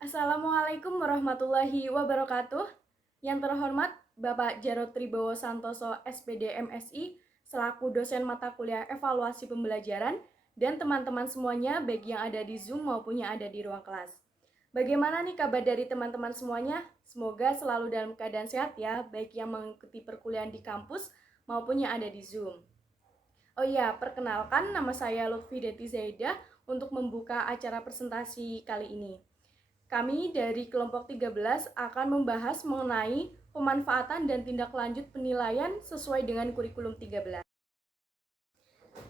Assalamualaikum warahmatullahi wabarakatuh. Yang terhormat Bapak Jarod Tribowo Santoso, SPD MSI, selaku dosen mata kuliah evaluasi pembelajaran, dan teman-teman semuanya, baik yang ada di Zoom maupun yang ada di ruang kelas. Bagaimana nih kabar dari teman-teman semuanya? Semoga selalu dalam keadaan sehat ya, baik yang mengikuti perkuliahan di kampus maupun yang ada di Zoom. Oh iya, perkenalkan nama saya Lutfi Deti Zaidah untuk membuka acara presentasi kali ini. Kami dari kelompok 13 akan membahas mengenai pemanfaatan dan tindak lanjut penilaian sesuai dengan kurikulum 13.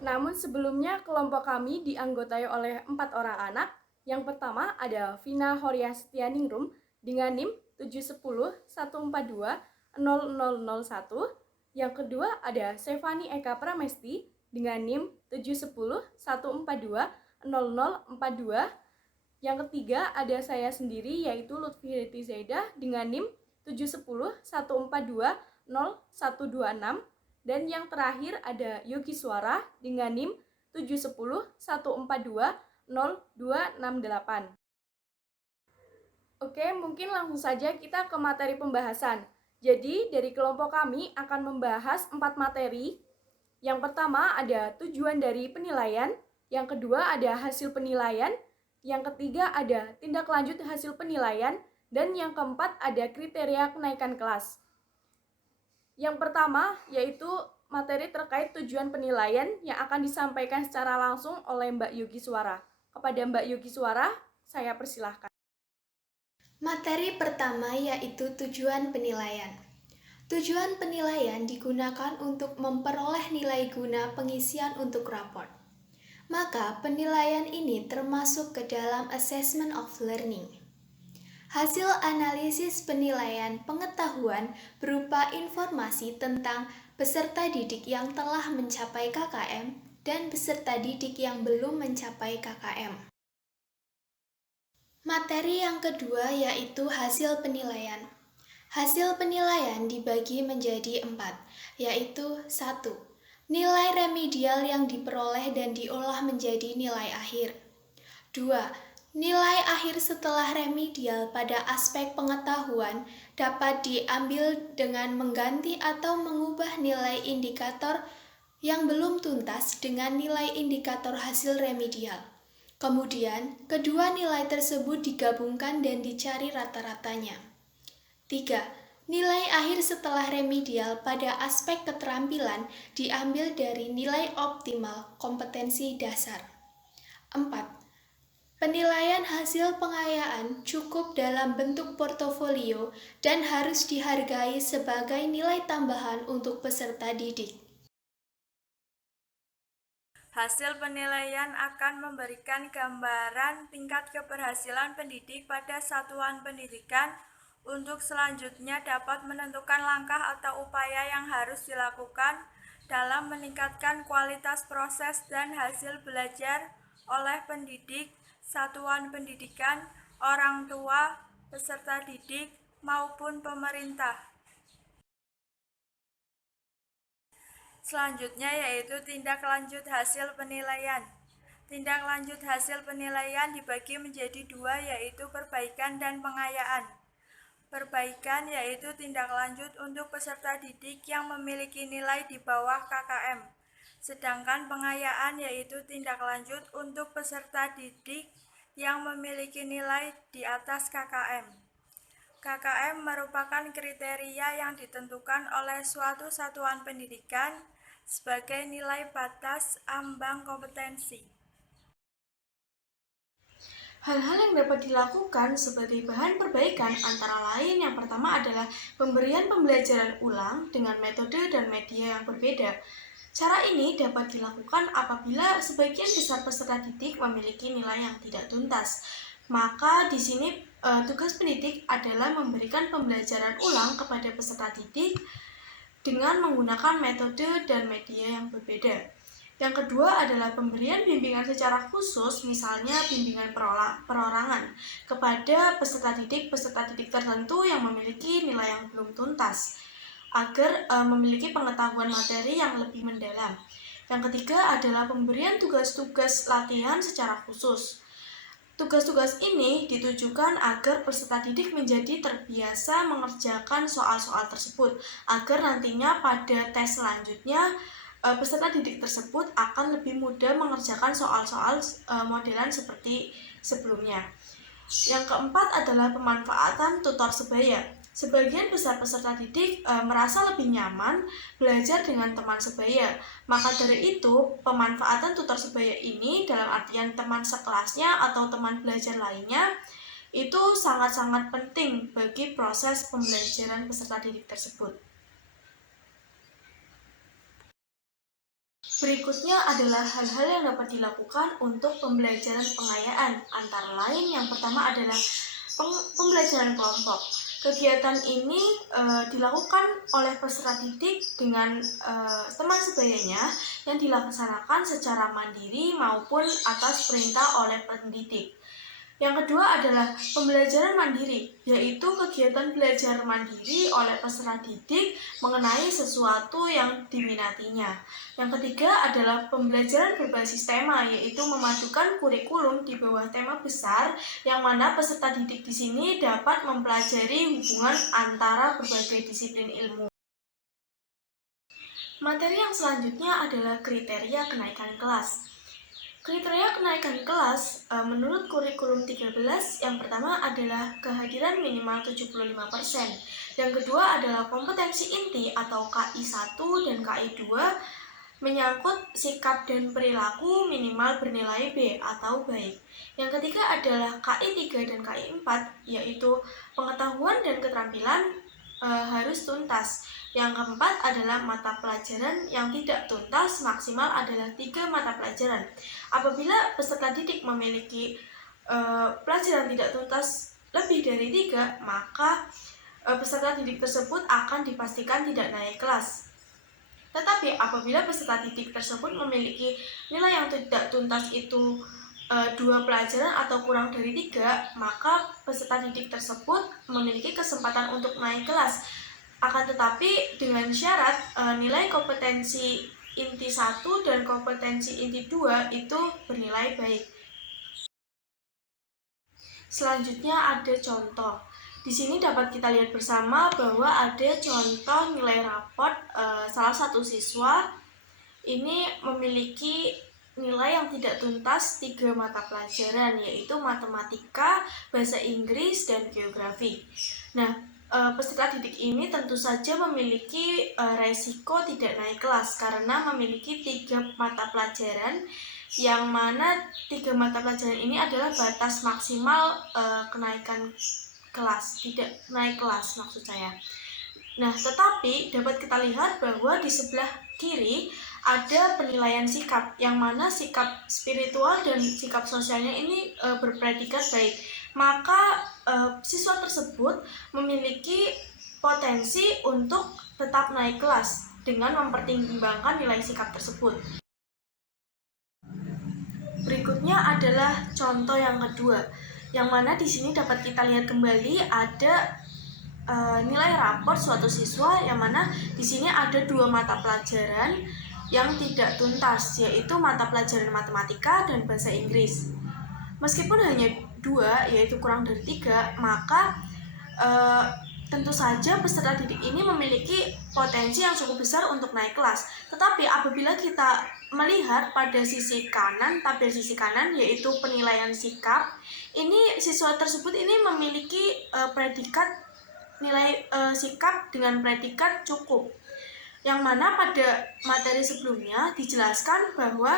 Namun sebelumnya kelompok kami dianggotai oleh 4 orang anak. Yang pertama ada Vina Horia Setianingrum dengan NIM 71014200001. Yang kedua ada Sevani Eka Pramesti dengan NIM 71014200042. Yang ketiga ada saya sendiri yaitu Lutfi Reti Zaidah dengan NIM 71014200126. Dan yang terakhir ada Yogi Suara dengan NIM 71014200268. Oke, mungkin langsung saja kita ke materi pembahasan. Jadi dari kelompok kami akan membahas 4 materi. Yang pertama ada tujuan dari penilaian, yang kedua ada hasil penilaian, yang ketiga ada tindak lanjut hasil penilaian, dan yang keempat ada kriteria kenaikan kelas. Yang pertama yaitu materi terkait tujuan penilaian yang akan disampaikan secara langsung oleh Mbak Yogi Suara. Kepada Mbak Yogi Suara, saya persilahkan. Materi pertama yaitu tujuan penilaian. Tujuan penilaian digunakan untuk memperoleh nilai guna pengisian untuk raport. Maka penilaian ini termasuk ke dalam assessment of learning. Hasil analisis penilaian pengetahuan berupa informasi tentang peserta didik yang telah mencapai KKM dan peserta didik yang belum mencapai KKM. Materi yang kedua yaitu hasil penilaian. Hasil penilaian dibagi menjadi 4, yaitu 1. Nilai remedial yang diperoleh dan diolah menjadi nilai akhir. 2. Nilai akhir setelah remedial pada aspek pengetahuan dapat diambil dengan mengganti atau mengubah nilai indikator yang belum tuntas dengan nilai indikator hasil remedial. Kemudian, kedua nilai tersebut digabungkan dan dicari rata-ratanya. 3. Nilai akhir setelah remedial pada aspek keterampilan diambil dari nilai optimal kompetensi dasar. 4. Penilaian hasil pengayaan cukup dalam bentuk portofolio dan harus dihargai sebagai nilai tambahan untuk peserta didik. Hasil penilaian akan memberikan gambaran tingkat keberhasilan pendidik pada satuan pendidikan untuk selanjutnya dapat menentukan langkah atau upaya yang harus dilakukan dalam meningkatkan kualitas proses dan hasil belajar oleh pendidik, satuan pendidikan, orang tua, peserta didik, maupun pemerintah. Selanjutnya yaitu tindak lanjut hasil penilaian. Tindak lanjut hasil penilaian dibagi menjadi 2 yaitu perbaikan dan pengayaan. Perbaikan yaitu tindak lanjut untuk peserta didik yang memiliki nilai di bawah KKM. Sedangkan pengayaan yaitu tindak lanjut untuk peserta didik yang memiliki nilai di atas KKM. KKM merupakan kriteria yang ditentukan oleh suatu satuan pendidikan sebagai nilai batas ambang kompetensi. Hal-hal yang dapat dilakukan sebagai bahan perbaikan antara lain yang pertama adalah pemberian pembelajaran ulang dengan metode dan media yang berbeda. Cara ini dapat dilakukan apabila sebagian besar peserta didik memiliki nilai yang tidak tuntas. Maka di sini tugas pendidik adalah memberikan pembelajaran ulang kepada peserta didik dengan menggunakan metode dan media yang berbeda. Yang kedua adalah pemberian bimbingan secara khusus, misalnya bimbingan perorangan kepada peserta didik tertentu yang memiliki nilai yang belum tuntas, agar memiliki pengetahuan materi yang lebih mendalam. Yang ketiga adalah pemberian tugas-tugas latihan secara khusus. Tugas-tugas ini ditujukan agar peserta didik menjadi terbiasa mengerjakan soal-soal tersebut, agar nantinya pada tes selanjutnya peserta didik tersebut akan lebih mudah mengerjakan soal-soal modelan seperti sebelumnya. Yang keempat adalah pemanfaatan tutor sebaya. Sebagian besar peserta didik merasa lebih nyaman belajar dengan teman sebaya. Maka dari itu, pemanfaatan tutor sebaya ini dalam artian teman sekelasnya atau teman belajar lainnya itu sangat-sangat penting bagi proses pembelajaran peserta didik tersebut. Berikutnya adalah hal-hal yang dapat dilakukan untuk pembelajaran pengayaan. Antara lain, yang pertama adalah pembelajaran kelompok. Kegiatan ini dilakukan oleh peserta didik dengan teman sebayanya yang dilaksanakan secara mandiri maupun atas perintah oleh pendidik. Yang kedua adalah pembelajaran mandiri, yaitu kegiatan belajar mandiri oleh peserta didik mengenai sesuatu yang diminatinya. Yang ketiga adalah pembelajaran berbasis tema, yaitu memadukan kurikulum di bawah tema besar, yang mana peserta didik di sini dapat mempelajari hubungan antara berbagai disiplin ilmu. Materi yang selanjutnya adalah kriteria kenaikan kelas. Kriteria kenaikan kelas menurut kurikulum 13 yang pertama adalah kehadiran minimal 75%. Yang kedua adalah kompetensi inti atau KI 1 dan KI 2 menyangkut sikap dan perilaku minimal bernilai B atau baik. Yang ketiga adalah KI 3 dan KI 4 yaitu pengetahuan dan keterampilan harus tuntas. Yang keempat adalah mata pelajaran yang tidak tuntas maksimal adalah 3 mata pelajaran. Apabila peserta didik memiliki pelajaran tidak tuntas lebih dari 3, maka peserta didik tersebut akan dipastikan tidak naik kelas. Tetapi apabila peserta didik tersebut memiliki nilai yang tidak tuntas itu 2 pelajaran atau kurang dari 3, maka peserta didik tersebut memiliki kesempatan untuk naik kelas. Akan tetapi dengan syarat nilai kompetensi inti 1 dan kompetensi inti 2 itu bernilai baik. Selanjutnya ada contoh. Di sini dapat kita lihat bersama bahwa ada contoh nilai raport salah satu siswa ini memiliki nilai yang tidak tuntas 3 mata pelajaran, yaitu matematika, bahasa Inggris, dan geografi. Nah, peserta didik ini tentu saja memiliki resiko tidak naik kelas karena memiliki 3 mata pelajaran, yang mana 3 mata pelajaran ini adalah batas maksimal kenaikan kelas, tidak naik kelas maksud saya. Nah, tetapi dapat kita lihat bahwa di sebelah kiri ada penilaian sikap, yang mana sikap spiritual dan sikap sosialnya ini berpredikat baik. Maka siswa tersebut memiliki potensi untuk tetap naik kelas dengan mempertimbangkan nilai sikap tersebut. Berikutnya adalah contoh yang kedua, yang mana di sini dapat kita lihat kembali ada nilai raport suatu siswa, yang mana di sini ada 2 mata pelajaran yang tidak tuntas, yaitu mata pelajaran matematika dan bahasa Inggris. Meskipun hanya 2, yaitu kurang dari 3, maka tentu saja peserta didik ini memiliki potensi yang cukup besar untuk naik kelas. Tetapi apabila kita melihat pada sisi kanan, tabel sisi kanan, yaitu penilaian sikap, ini siswa tersebut ini memiliki predikat nilai sikap dengan predikat cukup, yang mana pada materi sebelumnya dijelaskan bahwa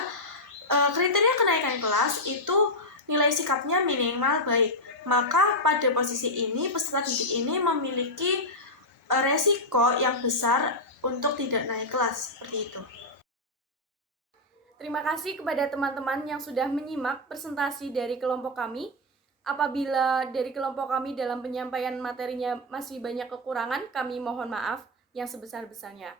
kriteria kenaikan kelas itu nilai sikapnya minimal baik. Maka pada posisi ini peserta didik ini memiliki resiko yang besar untuk tidak naik kelas, seperti itu. Terima kasih kepada teman-teman yang sudah menyimak presentasi dari kelompok kami. Apabila dari kelompok kami dalam penyampaian materinya masih banyak kekurangan, kami mohon maaf yang sebesar-besarnya.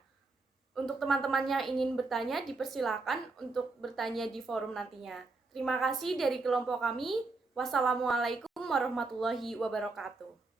Untuk teman-teman yang ingin bertanya, dipersilakan untuk bertanya di forum nantinya. Terima kasih dari kelompok kami. Wassalamualaikum warahmatullahi wabarakatuh.